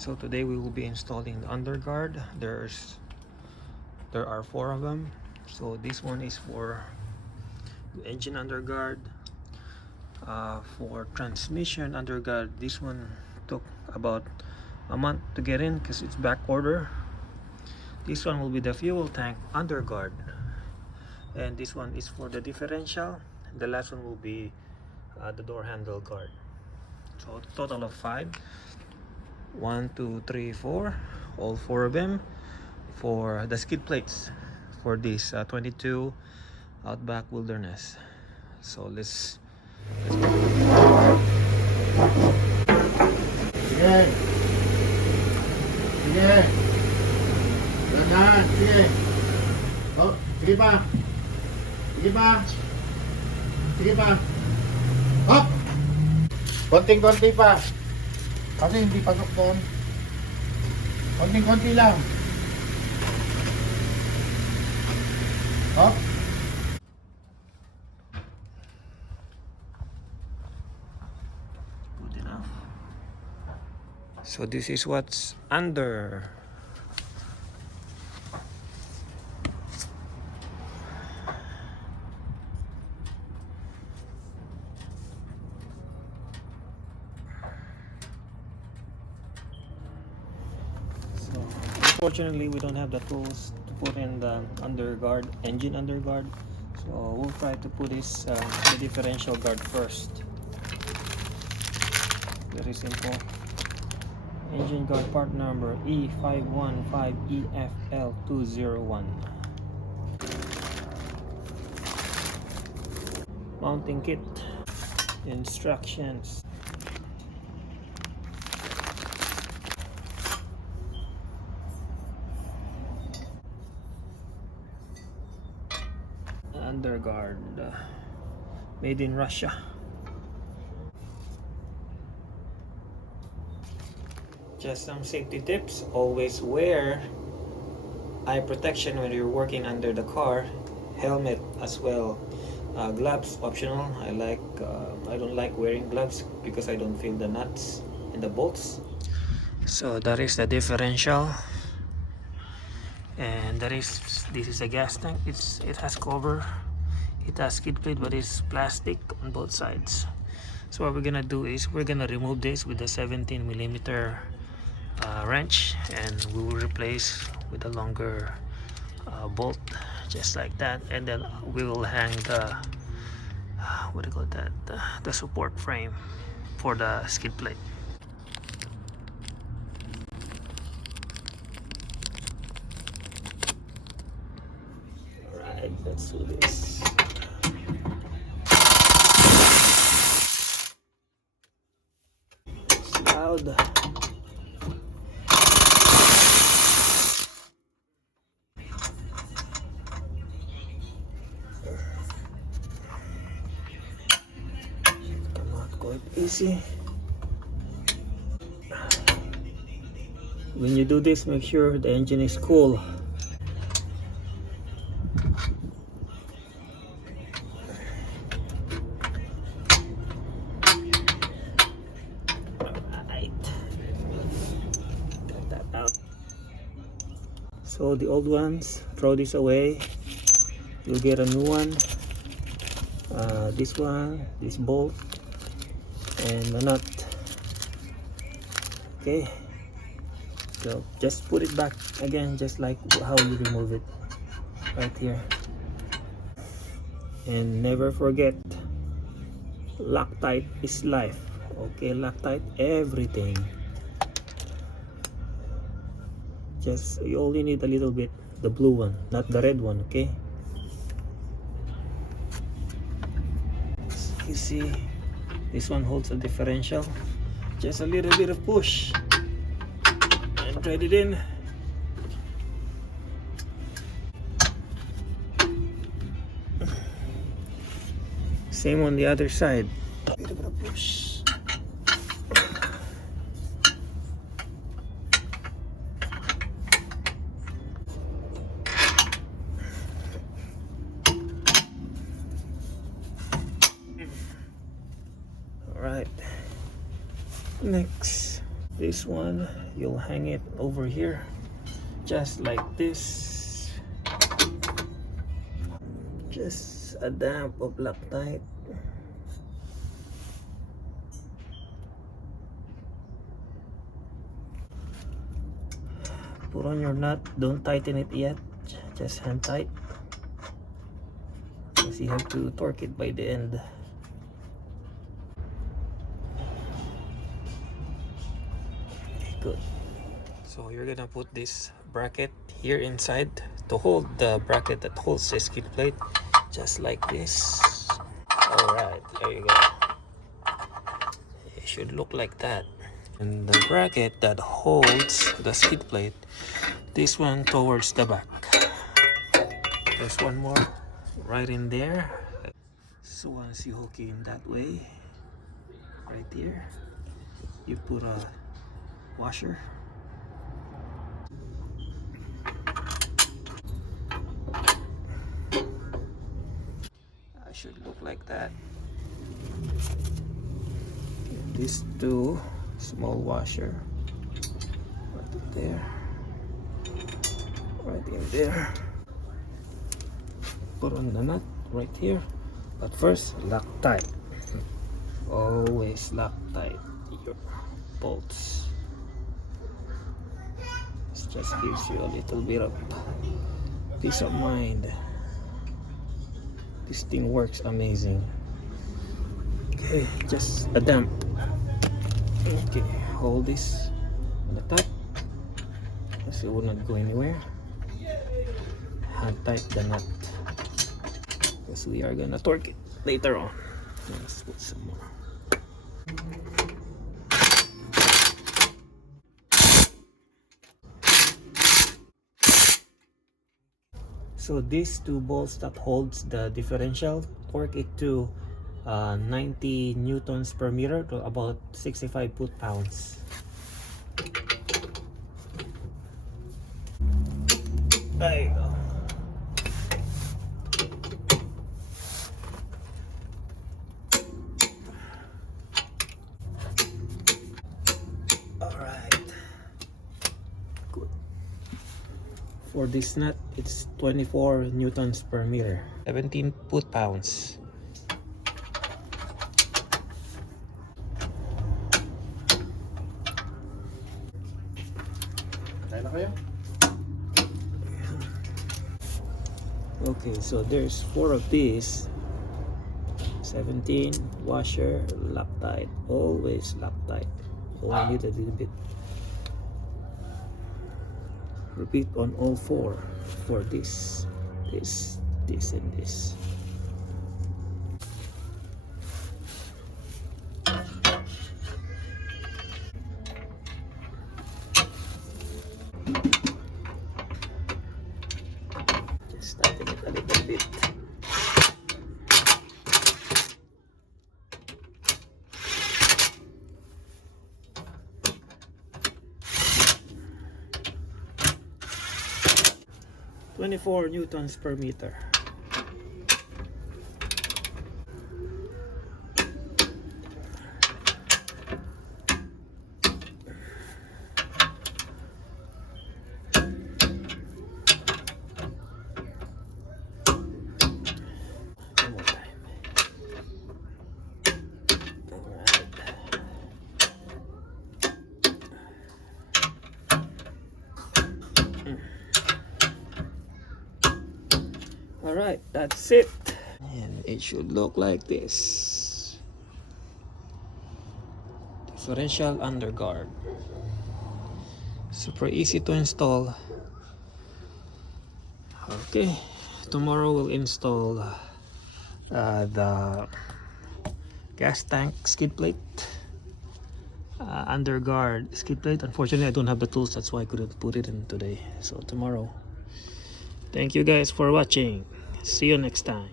So today we will be installing the underguard. There are 4 of them. So this one is for the engine underguard. For transmission underguard, this one took about a month to get in because it's back order. This one will be the fuel tank underguard, and this one is for the differential. The last one will be the door handle guard. So total of 5. 1, 2, 3, 4. All 4 of them for the skid plates for this 22 Outback Wilderness. So let's go. Sige. Sige. Dahan. Sige. Oh, sige pa. Sige pa. Sige pa. Hop! Konting-konti pa. Kasi hindi pasok doon. Konting-konti lang. Hop! Good enough. So this is what's under. So unfortunately we don't have the tools to put in the underguard, engine underguard. So we'll try to put this the differential guard first. Very simple. Engine guard part number E515EFL201. Mounting kit. Instructions. Underguard. Made in Russia. Just some safety tips. Always wear eye protection when you're working under the car. Helmet as well. Gloves optional. I don't like wearing gloves because I don't feel the nuts and the bolts. So that is the differential, and this is a gas tank. It has cover. It has skid plate, but it's plastic on both sides. So what we're gonna do is we're gonna remove this with a 17mm wrench, and we will replace with a longer bolt, just like that, and then we will hang the what do you call that, the support frame for the skid plate. Alright, let's do this. It's loud. Quite easy. When you do this, make sure the engine is cool. Alright. Get that out. So the old ones, throw this away. You'll get a new one. This one, this bolt, and the nut. Okay, so just put it back again, just like how you remove it, right here. And never forget, Loctite is life. Okay, Loctite everything. Just, you only need a little bit, the blue one, not the red one. Okay, you see, this one holds a differential. Just a little bit of push and thread it in. Same on the other side. A bit of a push. Alright. Next. This one, you'll hang it over here just like this. Just a damp of Loctite. Put on your nut, don't tighten it yet, just hand tight, because you have to torque it by the end. Okay, good. So you're gonna put this bracket here inside to hold the bracket that holds the skid plate, just like this. Alright, there you go. It should look like that. And the bracket that holds the skid plate, this one towards the back. There's one more right in there. So once you hook it in that way, right here, you put a washer. Should look like that. These two small washer right in there, right in there. Put on the nut right here, but first Loctite. Always Loctite your bolts. This just gives you a little bit of peace of mind. This thing works amazing. Okay, just a damp. Okay, hold this on the top, because it will not go anywhere. Hand tight the nut, because we are gonna torque it later on. Let's put some more. So these two bolts that holds the differential, torque it to 90 newtons per meter, to about 65 foot-pounds. There you go. Alright. Good. For this nut, it's 24 newtons per meter, 17 foot-pounds. Kaya na kayo? Okay, so there's 4 of these. 17 washer, Loctite, always Loctite. Only a little bit. Repeat on all 4 for this, and this. Just tighten it a little bit. "24 newtons per meter." One more time. Alright, that's it. And it should look like this. Differential underguard. Super easy to install. Okay, tomorrow we'll install the gas tank skid plate, underguard skid plate. Unfortunately, I don't have the tools, that's why I couldn't put it in today. So tomorrow. Thank you guys for watching. See you next time.